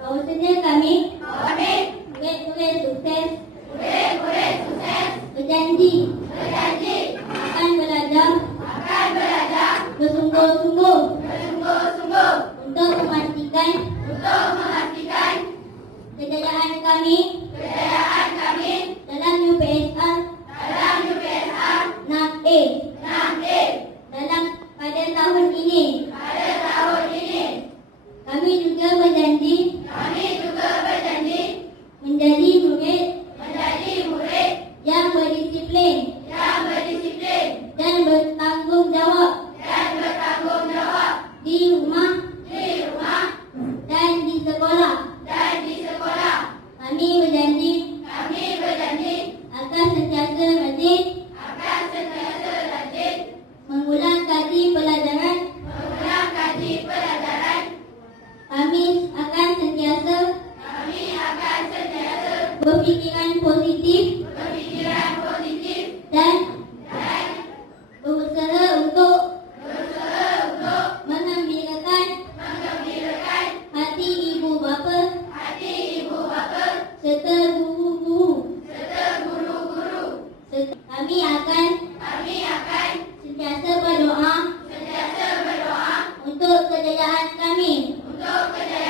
Bahwasanya kami kami boleh boleh berjanji berjanji akan belajar akan belajar bersungguh sungguh bersungguh sungguh untuk memastikan untuk memastikan kejayaan kami kejayaan kami dalam UPSR dalam UPSR nak A dalam pada tahun ini pada tahun ini kami juga akan sentiasa kami akan sentiasa berfikiran positif berfikiran positif dan dan berusaha untuk berusaha untuk menampilkan mengembirakan hati ibu bapa hati ibu bapa serta guru-guru serta guru-guru kami akan kami akan sentiasa berdoa sentiasa berdoa untuk kejayaan kami. Domine.